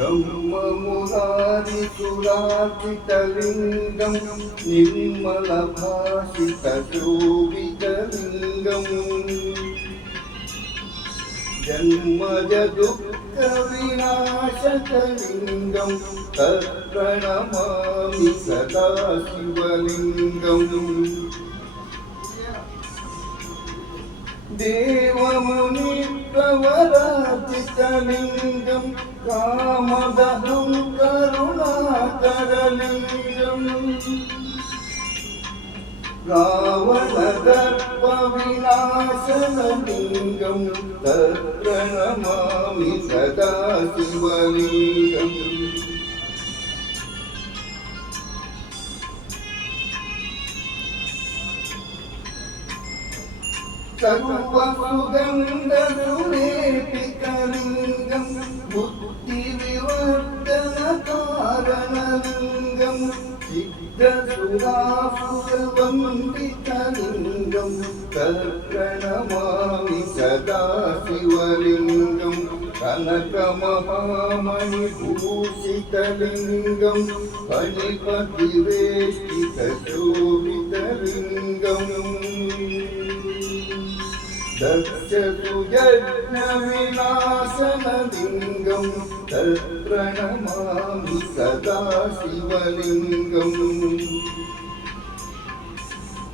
ब्रह्ममुरारिसुरार्चितलिङ्गं निर्मलभाषितशोभितलिङ्गम् जन्मजदुःखविनाशकलिङ्गं तत्प्रणमामि सदा शिवलिङ्गम् देवमुनिप्रवरार्चितलिङ्गं कामदहं करुणाकरलिङ्गम् रावणदर्पविनाशनलिङ्गं तत्प्रणमामि सदा शिवलिङ्गम् सर्वसुगन्धसुरेपितलिङ्गं बुद्धिविवर्धनकारणलिङ्गं सिद्धसुरासुरवन्दितलिङ्गं तत्प्रणमामि सदा शिवलिङ्गं कनकमहामणिभूषितलिङ्गं फणिपतिवेष्टितशोभितलिङ्गम् दक्षसुयज्ञविनाशनलिङ्गं तत्प्रणमामि सदा शिवलिङ्गम्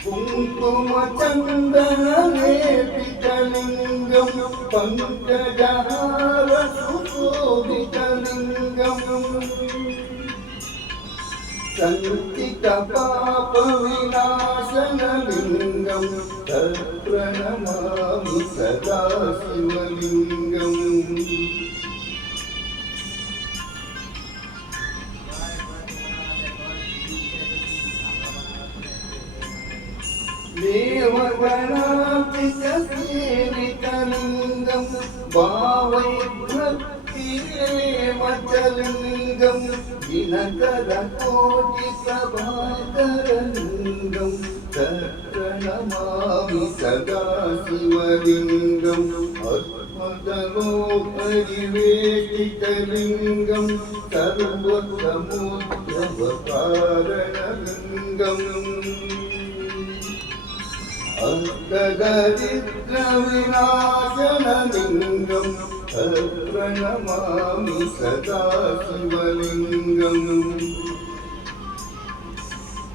कुङ्कुमचन्दनलेपितलिङ्गं पङ्कजहारसुशोभितलिङ्गम् सञ्चितपापविनाशनलिङ्गं तत्प्रणमामि सदा शिवलिङ्गम् देवगणार्चितसेवितलिङ्गं भावैर्भक्तिरेवचलिङ्गं दिनकरकोटिप्रभाकरलिङ्गं तत्प्रणमामि सदा शिवलिङ्गम् आत्मतनोपरिवेष्टितलिङ्गं सर्वसमुद्रवकारणलिङ्गम् अष्टदरिद्रविनाशनलिङ्गं तत्प्रणमामि सदा शिवलिङ्गम्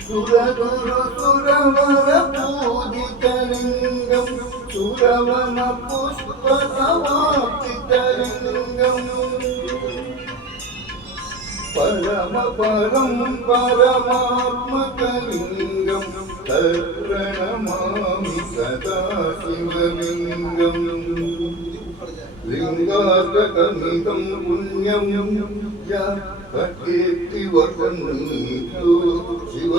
सुरगुरुसुरवरपूजितलिङ्गं सुरवनपुष्पसमाप्तितलिङ्गम् परमपरं परमात्मकलिङ्गं तत्प्रणमामि सदा शिवलिङ्गम् लिङ्गार्ककमितं पुण्यं यः कीर्तिवसन्निधो शिव